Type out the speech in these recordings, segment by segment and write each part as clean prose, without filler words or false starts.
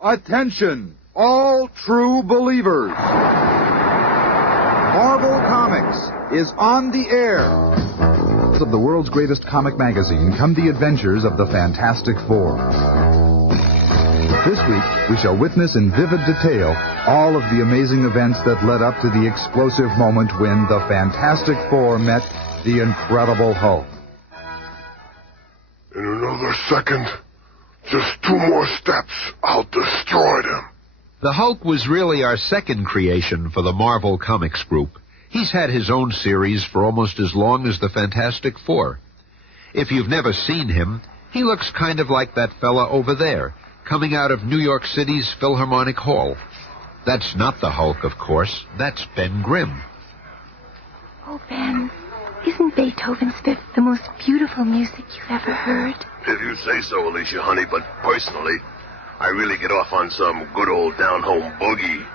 Attention, all true believers. Marvel Comics is on the air. Of the world's greatest comic magazine come the adventures of the Fantastic Four. This week, we shall witness in vivid detail all of the amazing events that led up to the explosive moment when the Fantastic Four met the Incredible Hulk. In another second, just 2 more steps, I'll destroy them. The Hulk was really our second creation for the Marvel Comics group. He's had his own series for almost as long as the Fantastic Four. If you've never seen him, he looks kind of like that fella over there, coming out of New York City's Philharmonic Hall. That's not the Hulk, of course. That's Ben Grimm. Oh, Ben, isn't Beethoven's Fifth the most beautiful music you've ever heard? If you say so, Alicia, honey, but personally, I really get off on some good old down-home boogie.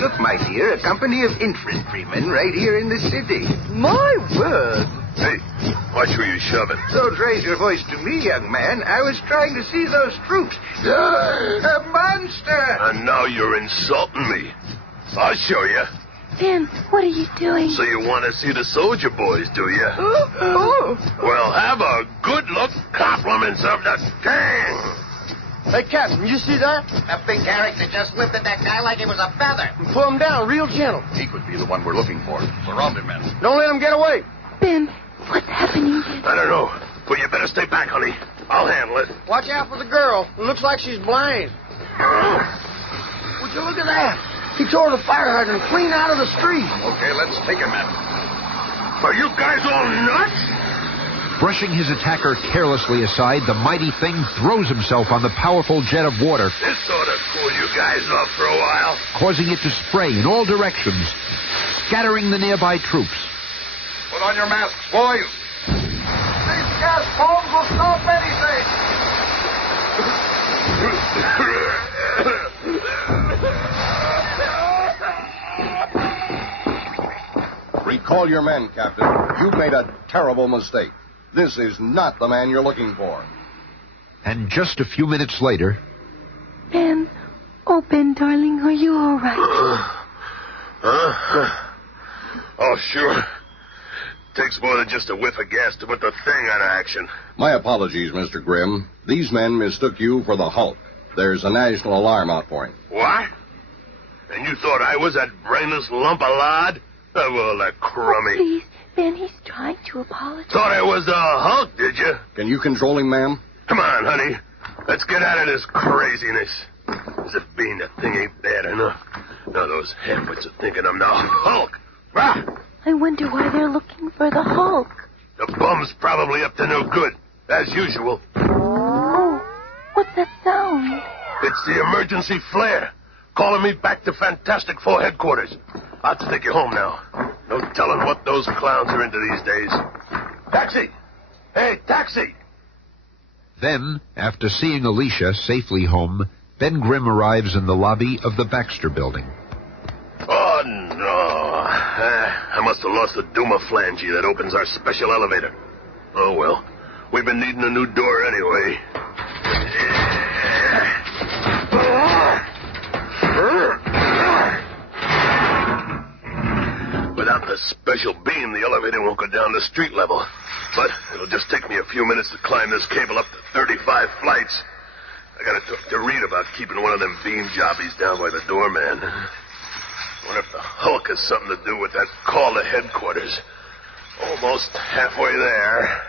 Look, my dear, a company of infantrymen right here in the city. My word! Hey, watch where you're shoving. Don't raise your voice to me, young man. I was trying to see those troops. A monster! And now you're insulting me. I'll show you. Ben, what are you doing? So you want to see the soldier boys, do you? Oh. Well, have a good look. Compliments of the king. Hey, Captain, you see that? A big character just lifted that guy like it was a feather. Pull him down real gentle. He could be the one we're looking for. Surround him, men. Don't let him get away. Ben, what's happening? I don't know, but you better stay back, honey. I'll handle it. Watch out for the girl. It looks like she's blind. Would you look at that? He tore the fire hydrant clean out of the street. Okay, let's take him, men. Are you guys all nuts? Brushing his attacker carelessly aside, the mighty thing throws himself on the powerful jet of water, This ought to cool you guys off for a while. causing it to spray in all directions, scattering the nearby troops. Put on your masks, boys. These gas bombs will stop anything. Recall your men, Captain. You've made a terrible mistake. This is not the man you're looking for. And just a few minutes later... Ben, oh, Ben, darling, are you all right? Oh, sure. Takes more than just a whiff of gas to put the thing out of action. My apologies, Mr. Grimm. These men mistook you for the Hulk. There's a national alarm out for him. What? And you thought I was that brainless lump of lard? Oh, well, that crummy. Oh, please, Ben, he's trying to apologize. Thought I was the Hulk, did you? Can you control him, ma'am? Come on, honey. Let's get out of this craziness. As if being the thing ain't bad enough. Now those halfwits are thinking I'm the Hulk. Rah! I wonder why they're looking for the Hulk. The bum's probably up to no good, as usual. Oh, what's that sound? It's the emergency flare, calling me back to Fantastic Four headquarters. I'll have to take you home now. No telling what those clowns are into these days. Taxi! Hey, taxi! Then, after seeing Alicia safely home, Ben Grimm arrives in the lobby of the Baxter Building. Oh, no. I must have lost the Duma flange that opens our special elevator. Oh, well. We've been needing a new door anyway. Without the special beam, the elevator won't go down to street level. But it'll just take me a few minutes to climb this cable up to 35 flights. I gotta talk to Reed about keeping one of them beam jobbies down by the doorman. I wonder if the Hulk has something to do with that call to headquarters. Almost halfway there.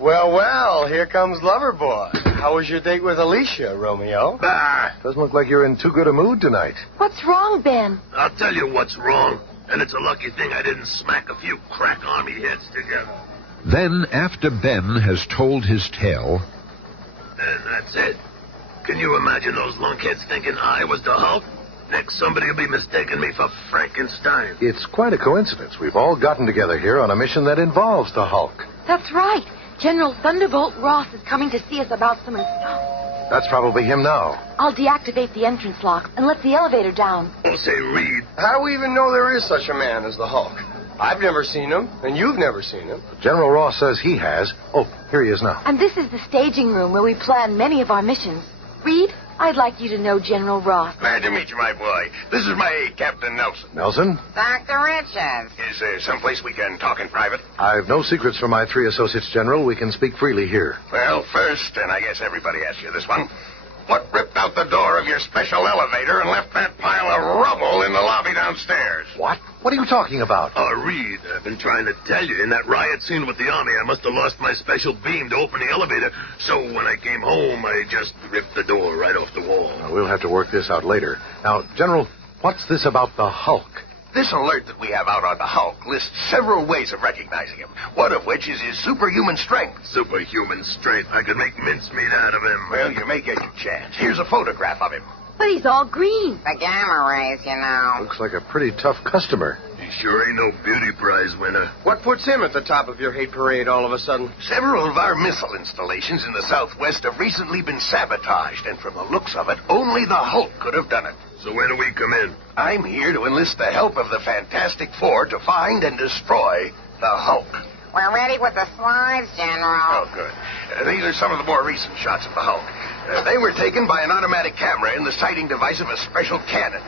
Well, here comes Loverboy. How was your date with Alicia, Romeo? Ah, Doesn't look like you're in too good a mood tonight. What's wrong, Ben? I'll tell you what's wrong. And it's a lucky thing I didn't smack a few crack army heads together. Then, after Ben has told his tale... And that's it. Can you imagine those lunkheads thinking I was the Hulk? Next, somebody will be mistaking me for Frankenstein. It's quite a coincidence. We've all gotten together here on a mission that involves the Hulk. That's right. General Thunderbolt Ross is coming to see us about some stuff. That's probably him now. I'll deactivate the entrance lock and let the elevator down. Oh, say, Reed. How do we even know there is such a man as the Hulk? I've never seen him, and you've never seen him. General Ross says he has. Oh, here he is now. And this is the staging room where we plan many of our missions. Reed, I'd like you to know General Ross. Glad to meet you, my boy. This is my aide, Captain Nelson. Nelson? Dr. Richards. Is there someplace we can talk in private? I've no secrets from my 3 associates, General. We can speak freely here. Well, first, and I guess everybody asks you this one, what ripped out the door of your special elevator and left that pile of rubble in the lobby downstairs? What? What are you talking about? Reed, I've been trying to tell you. In that riot scene with the Army, I must have lost my special beam to open the elevator. So when I came home, I just ripped the door right off the wall. We'll have to work this out later. Now, General, what's this about the Hulk? This alert that we have out on the Hulk lists several ways of recognizing him, one of which is his superhuman strength. Superhuman strength. I could make mincemeat out of him. Well, you may get your chance. Here's a photograph of him. But he's all green. The gamma rays, you know. Looks like a pretty tough customer. He sure ain't no beauty prize winner. What puts him at the top of your hate parade all of a sudden? Several of our missile installations in the Southwest have recently been sabotaged, and from the looks of it, only the Hulk could have done it. So when do we come in? I'm here to enlist the help of the Fantastic Four to find and destroy the Hulk. We're ready with the slides, General. Oh, good. These are some of the more recent shots of the Hulk. They were taken by an automatic camera in the sighting device of a special cannon.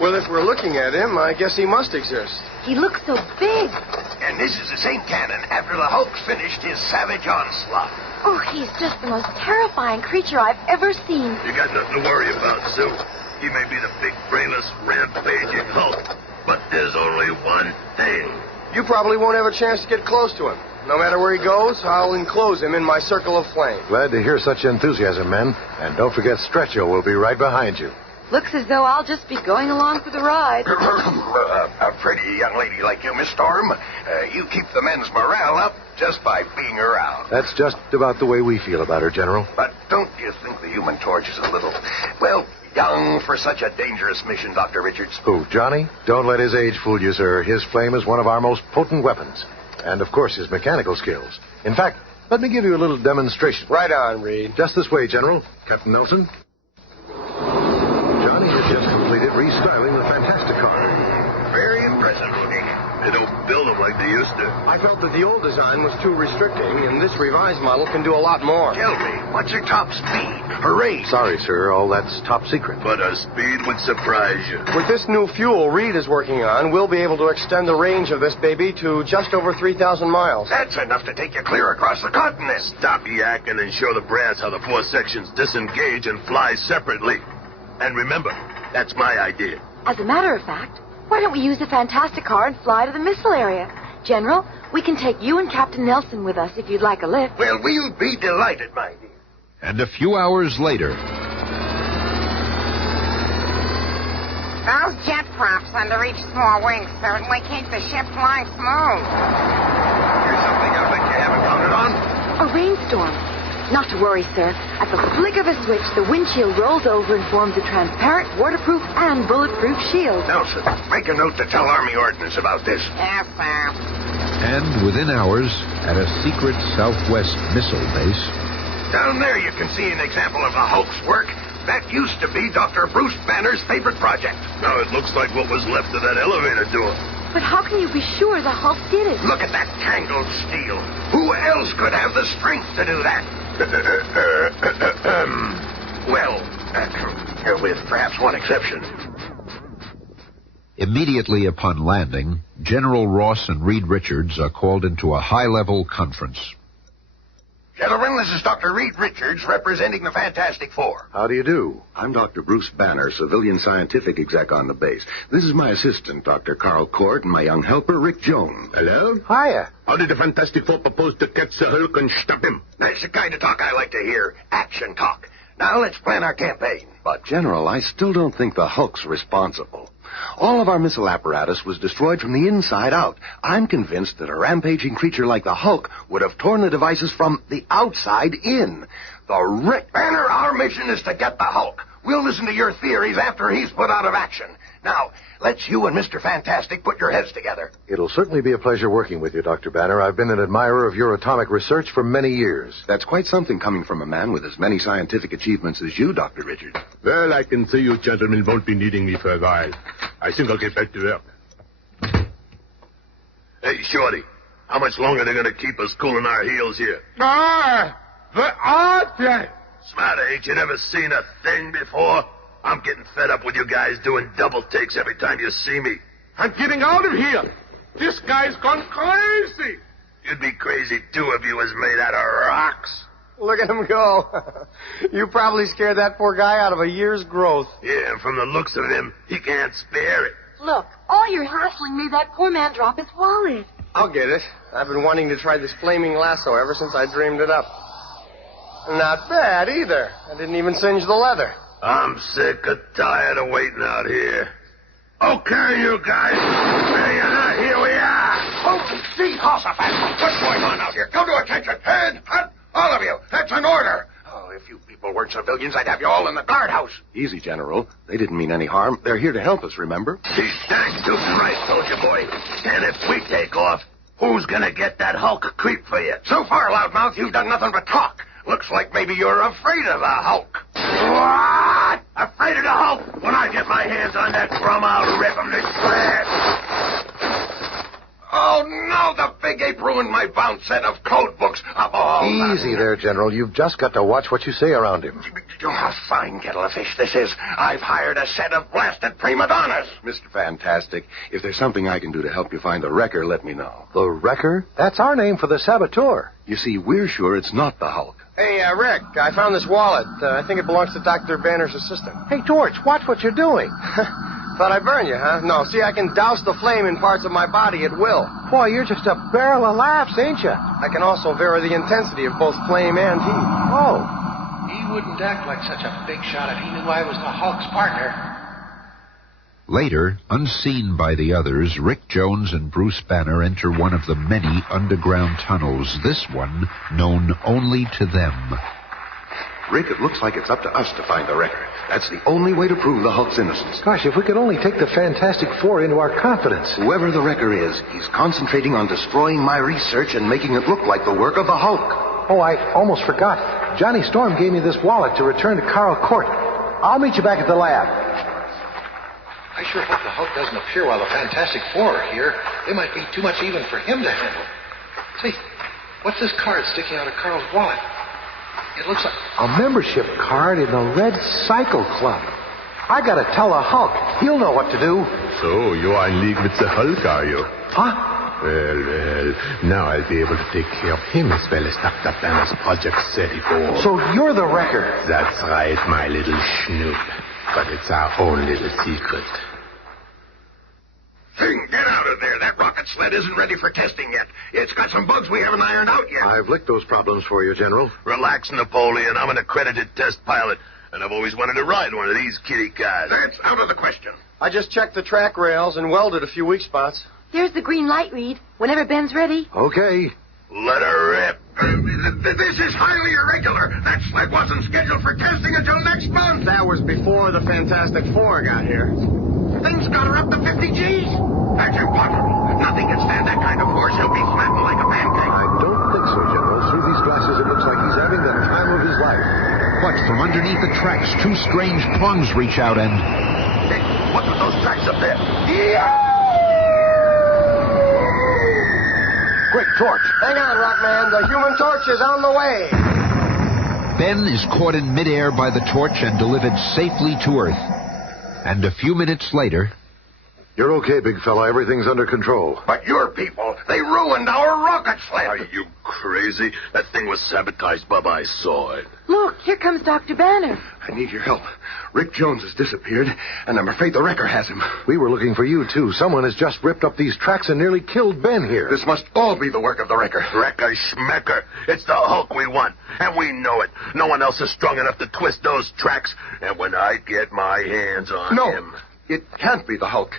Well, if we're looking at him, I guess he must exist. He looks so big. And this is the same cannon after the Hulk finished his savage onslaught. Oh, he's just the most terrifying creature I've ever seen. You got nothing to worry about, Sue. He may be the big, brainless, rampaging Hulk, but there's only one thing. You probably won't have a chance to get close to him. No matter where he goes, I'll enclose him in my circle of flame. Glad to hear such enthusiasm, men. And don't forget Stretcho will be right behind you. Looks as though I'll just be going along for the ride. A pretty young lady like you, Miss Storm. You keep the men's morale up just by being around. That's just about the way we feel about her, General. But don't you think the Human Torch is a little, well, young for such a dangerous mission, Dr. Richards? Who, Johnny? Don't let his age fool you, sir. His flame is one of our most potent weapons. And, of course, his mechanical skills. In fact, let me give you a little demonstration. Right on, Reed. Just this way, General. Captain Nelson. Johnny has just completed restyling the Fantastic car. Very impressive looking. They don't build them like they used to. I felt that the old design was too restricting, and this revised model can do a lot more. Tell me, what's your top speed? Hooray! Sorry, sir. All that's top secret. But a speed would surprise you. With this new fuel Reed is working on, we'll be able to extend the range of this baby to just over 3,000 miles. That's enough to take you clear across the continent. Stop yakking and show the brass how the 4 sections disengage and fly separately. And remember, that's my idea. As a matter of fact, why don't we use the Fantastic car and fly to the missile area? General, we can take you and Captain Nelson with us if you'd like a lift. Well, we'll be delighted, my dear. And a few hours later, Those jet props under each small wing certainly keep the ship flying smooth. Here's something I bet you haven't counted on. A rainstorm. Not to worry, sir. At the flick of a switch, the windshield rolls over and forms a transparent, waterproof, and bulletproof shield. Nelson, make a note to tell Army Ordnance about this. Yes, sir. and within hours, at a secret Southwest missile base, Down there you can see an example of the Hulk's work. That used to be Dr. Bruce Banner's favorite project. Now it looks like what was left of that elevator door. But how can you be sure the Hulk did it? Look at that tangled steel. Who else could have the strength to do that? With perhaps one exception. immediately upon landing, General Ross and Reed Richards are called into a high-level conference. Gentlemen, this is Dr. Reed Richards representing the Fantastic Four. How do you do? I'm Dr. Bruce Banner, civilian scientific exec on the base. This is my assistant, Dr. Carl Court, and my young helper, Rick Jones. Hello? Hiya. How did the Fantastic Four propose to catch the Hulk and stop him? That's the kind of talk I like to hear. Action talk. Now let's plan our campaign. But, General, I still don't think the Hulk's responsible. All of our missile apparatus was destroyed from the inside out. I'm convinced that a rampaging creature like the Hulk would have torn the devices from the outside in. Rick Banner, our mission is to get the Hulk. We'll listen to your theories after he's put out of action. Now, let's you and Mr. Fantastic put your heads together. It'll certainly be a pleasure working with you, Dr. Banner. I've been an admirer of your atomic research for many years. That's quite something coming from a man with as many scientific achievements as you, Dr. Richards. Well, I can see you gentlemen won't be needing me for a while. I think I'll get back to work. Hey, Shorty, how much longer are they going to keep us cooling our heels here? Where are they? Smarter, ain't you never seen a thing before? I'm getting fed up with you guys doing double takes every time you see me. I'm getting out of here. This guy's gone crazy. You'd be crazy, too, if you was made out of rocks. Look at him go. You probably scared that poor guy out of a year's growth. Yeah, and from the looks of him, he can't spare it. Look, all your hassling made that poor man drop his wallet. I'll get it. I've been wanting to try this flaming lasso ever since I dreamed it up. Not bad, either. I didn't even singe the leather. I'm sick of tired of waiting out here. Okay, you guys. There you are. Here we are. Oh, Jehoshaphat! What's going on out here? Come to attention. Head, hut, all of you. That's an order. Oh, if you people weren't civilians, I'd have you all in the guardhouse. Easy, General. They didn't mean any harm. They're here to help us, remember? He's dang tootin' right, soldier boy. And if we take off, who's gonna get that Hulk creep for you? So far, loudmouth, you've done nothing but talk. Looks like maybe you're afraid of the Hulk. What? Afraid of the Hulk? When I get my hands on that crumb, I'll rip him to shreds. Oh, no, the big ape ruined my bound set of code books. Easy there, General. You've just got to watch what you say around him. A fine kettle of fish this is. I've hired a set of blasted prima donnas. Mr. Fantastic, if there's something I can do to help you find the wrecker, let me know. The Wrecker? That's our name for the saboteur. You see, we're sure it's not the Hulk. Hey, Rick, I found this wallet. I think it belongs to Dr. Banner's assistant. Hey, Torch, watch what you're doing. Thought I'd burn you, huh? No, see, I can douse the flame in parts of my body at will. Boy, you're just a barrel of laughs, ain't you? I can also vary the intensity of both flame and heat. Oh. He wouldn't act like such a big shot if he knew I was the Hulk's partner. Later, unseen by the others, Rick Jones and Bruce Banner enter one of the many underground tunnels, this one known only to them. Rick, it looks like it's up to us to find the wrecker. That's the only way to prove the Hulk's innocence. Gosh, if we could only take the Fantastic Four into our confidence. Whoever the wrecker is, he's concentrating on destroying my research and making it look like the work of the Hulk. Oh, I almost forgot. Johnny Storm gave me this wallet to return to Carl Court. I'll meet you back at the lab. I sure hope the Hulk doesn't appear while the Fantastic Four are here. They might be too much even for him to handle. Say, what's this card sticking out of Carl's wallet? It looks like a membership card in the Red Cycle Club. I gotta tell the Hulk. He'll know what to do. So, you are in league with the Hulk, are you? Huh? Well, now I'll be able to take care of him as well as Dr. Banner's Project 34. So you're the wrecker? That's right, my little snoop. But it's our own little secret. Thing, get out of there. That rocket sled isn't ready for testing yet. It's got some bugs we haven't ironed out yet. I've licked those problems for you, General. Relax, Napoleon. I'm an accredited test pilot, and I've always wanted to ride one of these kitty cars. That's out of the question. I just checked the track rails and welded a few weak spots. There's the green light, Reed. Whenever Ben's ready. Okay. Let her rip. This is highly irregular. That sled wasn't scheduled for testing until next month. That was before the Fantastic Four got here. Things got her up to 50 G's. That's impossible. Nothing can stand that kind of force. He'll be flattened like a pancake. I don't think so, General. Through these glasses, it looks like he's having the time of his life. But from underneath the tracks, two strange prongs reach out and... Hey, what's with those tracks up there? Quick, Torch. Hang on, Rockman. The Human Torch is on the way. Ben is caught in midair by the torch and delivered safely to Earth. And a few minutes later... You're okay, big fella. Everything's under control. But your people, they ruined our rocket sled. Are you crazy? That thing was sabotaged, Bub. I saw it. Look, here comes Dr. Banner. I need your help. Rick Jones has disappeared, and I'm afraid the wrecker has him. We were looking for you, too. Someone has just ripped up these tracks and nearly killed Ben here. This must all be the work of the wrecker. Wrecker schmecker. It's the Hulk we want, and we know it. No one else is strong enough to twist those tracks, and when I get my hands on him... It can't be the Hulk.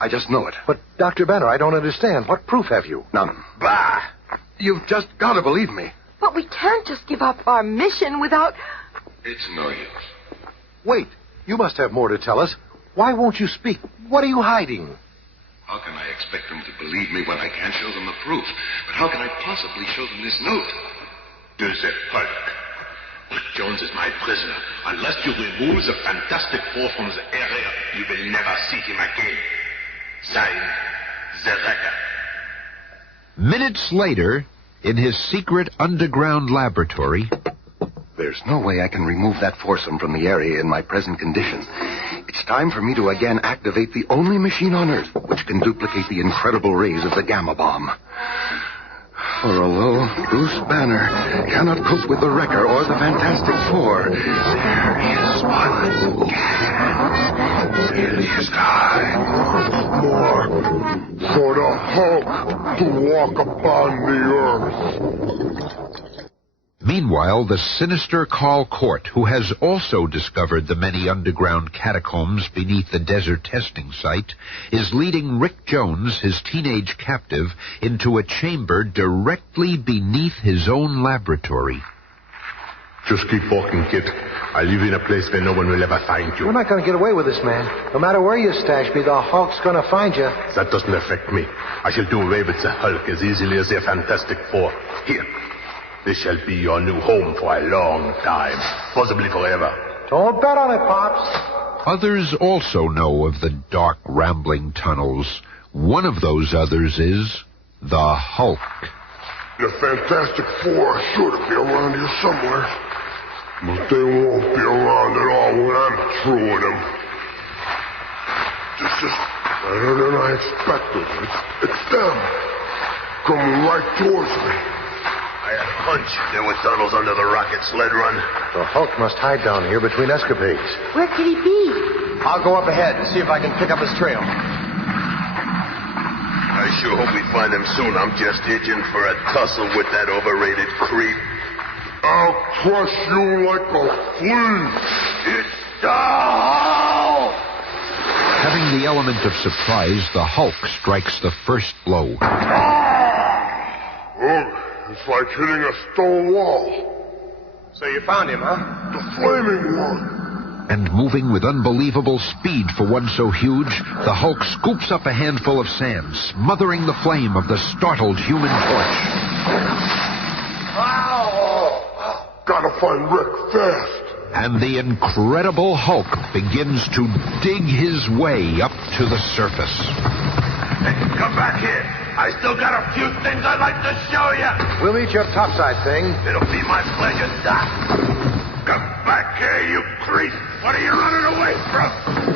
I just know it. But, Dr. Banner, I don't understand. What proof have you? None. Bah! You've just got to believe me. But we can't just give up our mission without... It's no use. Wait. You must have more to tell us. Why won't you speak? What are you hiding? How can I expect them to believe me when I can't show them the proof? But how can I possibly show them this note? To the Hulk. Rick Jones is my prisoner. Unless you remove the Fantastic Four from the area, you will never see him again. Signed, the Wrecker. Minutes later, in his secret underground laboratory... There's no way I can remove that foursome from the area in my present condition. It's time for me to again activate the only machine on Earth which can duplicate the incredible rays of the gamma bomb. For although Bruce Banner cannot cope with the Wrecker or the Fantastic Four, there is one can. It is time. More for the Hulk to walk upon the Earth. Meanwhile, the sinister Carl Court, who has also discovered the many underground catacombs beneath the desert testing site, is leading Rick Jones, his teenage captive, into a chamber directly beneath his own laboratory. Just keep walking, kid. I live in a place where no one will ever find you. We're not going to get away with this, man. No matter where you stash me, the Hulk's going to find you. That doesn't affect me. I shall do away with the Hulk as easily as the Fantastic Four. Here. This shall be your new home for a long time, possibly forever. Don't bet on it, Pops. Others also know of the dark, rambling tunnels. One of those others is the Hulk. The Fantastic Four are sure to be around here somewhere. But they won't be around at all when I'm through with them. Just better than I expected. It's them. Coming right towards me. I had a hunch there were tunnels under the rocket sled run. The Hulk must hide down here between escapades. Where could he be? I'll go up ahead and see if I can pick up his trail. I sure hope we find him soon. I'm just itching for a tussle with that overrated creep. I'll crush you like a flea. It's the Hulk! Having the element of surprise, the Hulk strikes the first blow. It's like hitting a stone wall. So you found him, huh? The flaming one. And moving with unbelievable speed for one so huge, the Hulk scoops up a handful of sand, smothering the flame of the startled Human Torch. Gotta find Rick fast. And the incredible Hulk begins to dig his way up to the surface. Hey, come back here. I still got a few things I'd like to show you. We'll meet you up topside, Thing. It'll be my pleasure, Doc. Come back here, you creep. What are you running away from?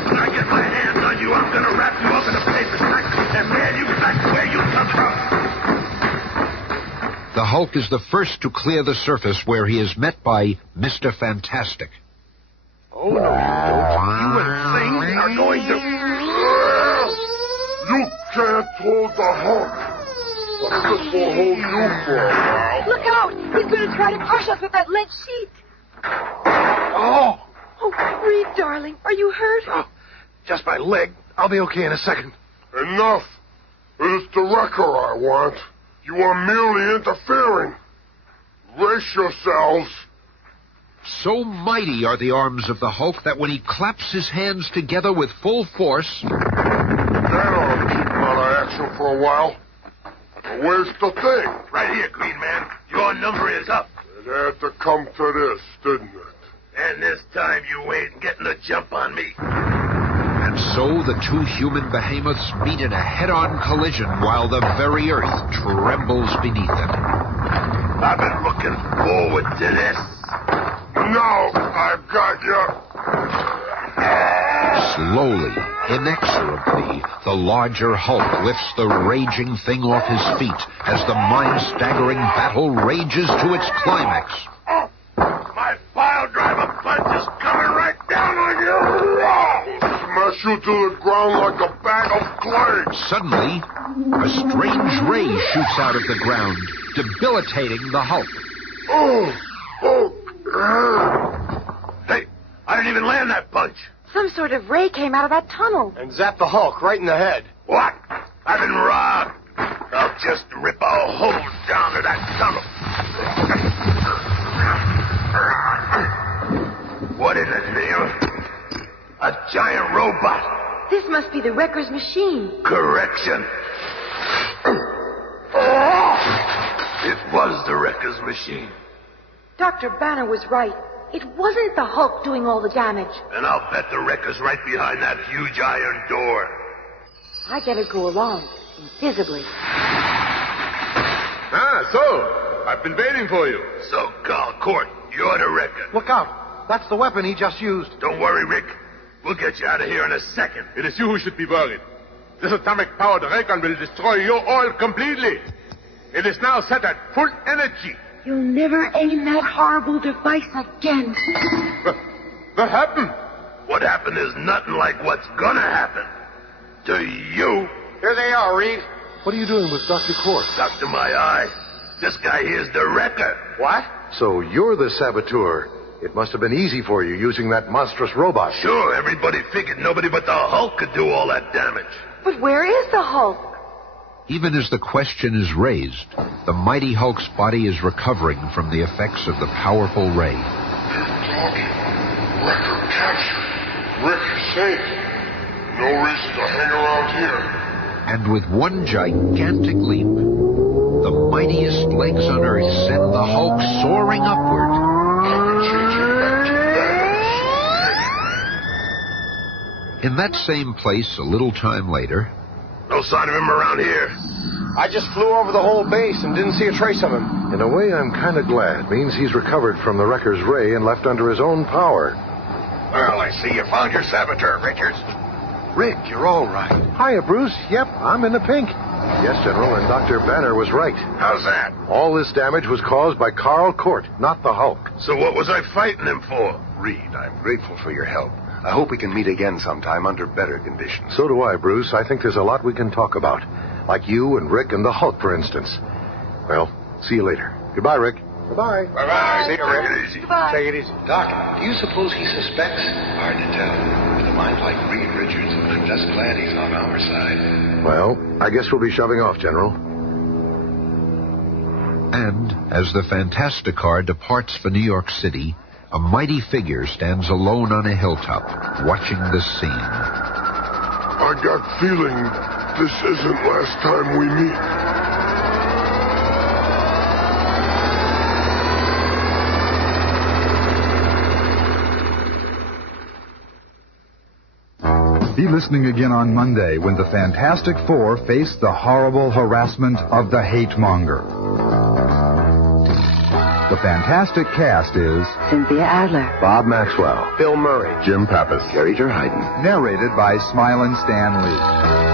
When I get my hands on you, I'm going to wrap you up in a paper sack and mail you back to where you come from. The Hulk is the first to clear the surface, where he is met by Mr. Fantastic. Oh, no, you and Thing are going to... You can't hold the Hulk. This will hold you for a while. Look out! He's going to try to crush us with that lead sheet. Oh! Oh, Reed, darling, are you hurt? Oh, just my leg. I'll be okay in a second. Enough. It is the Wrecker I want. You are merely interfering. Brace yourselves. So mighty are the arms of the Hulk that when he claps his hands together with full force... That ought to keep him out of action for a while. But where's the Thing? Right here, Green Man. Your number is up. It had to come to this, didn't it? And this time you ain't getting the jump on me. And so the two human behemoths meet in a head-on collision while the very earth trembles beneath them. I've been looking forward to this. Now I've got you. Slowly, inexorably, the larger Hulk lifts the raging Thing off his feet as the mind-staggering battle rages to its climax. My pile driver punch is coming right down on you. Smash you to the ground like a bag of clay. Suddenly, a strange ray shoots out of the ground, debilitating the Hulk. Hey, I didn't even land that punch. Some sort of ray came out of that tunnel. And zapped the Hulk right in the head. What? I've been robbed. I'll just rip a hole down to that tunnel. What is it, Neil? A giant robot. This must be the Wrecker's machine. Correction. It was the Wrecker's machine. Dr. Banner was right. It wasn't the Hulk doing all the damage. And I'll bet the Wrecker's right behind that huge iron door. I better go along, invisibly. So, I've been waiting for you. So, Carl Court, you're the wrecker. Look out. That's the weapon he just used. Don't worry, Rick. We'll get you out of here in a second. It is you who should be worried. This atomic-powered ray gun will destroy you all completely. It is now set at full energy. You'll never aim that horrible device again. What happened? What happened is nothing like what's gonna happen. To you. Here they are, Reed. What are you doing with Dr. Court? Doctor my eye. This guy here's the wrecker. What? So you're the saboteur. It must have been easy for you using that monstrous robot. Sure, everybody figured nobody but the Hulk could do all that damage. But where is the Hulk? Even as the question is raised, the mighty Hulk's body is recovering from the effects of the powerful ray. They're talking. Wrecker captured. Rick safe. No reason to hang around here. And with one gigantic leap, the mightiest legs on Earth send the Hulk soaring upward. In that same place, a little time later... No sign of him around here. I just flew over the whole base and didn't see a trace of him. In a way, I'm kind of glad. Means he's recovered from the wrecker's ray and left under his own power. Well, I see you found your saboteur, Richards. Rick, you're all right. Hiya, Bruce. Yep, I'm in the pink. Yes, General, and Dr. Banner was right. How's that? All this damage was caused by Carl Court, not the Hulk. So what was I fighting him for? Reed, I'm grateful for your help. I hope we can meet again sometime under better conditions. So do I, Bruce. I think there's a lot we can talk about. Like you and Rick and the Hulk, for instance. Well, see you later. Goodbye, Rick. Goodbye. Bye-bye. See you, Rick. Take it easy. Goodbye. Take it easy. Doc, do you suppose he suspects? Hard to tell. With a mind like Reed Richards, I'm just glad he's on our side. Well, I guess we'll be shoving off, General. And as the Fantastic Car departs for New York City, a mighty figure stands alone on a hilltop, watching the scene. I got feeling this isn't last time we meet. Be listening again on Monday when the Fantastic Four face the horrible harassment of the hate monger. The Fantastic cast is Cynthia Adler, Bob Maxwell, Bill Murray, Jim Pappas, Jerry Terheiden. narrated by Smilin' Stan Lee.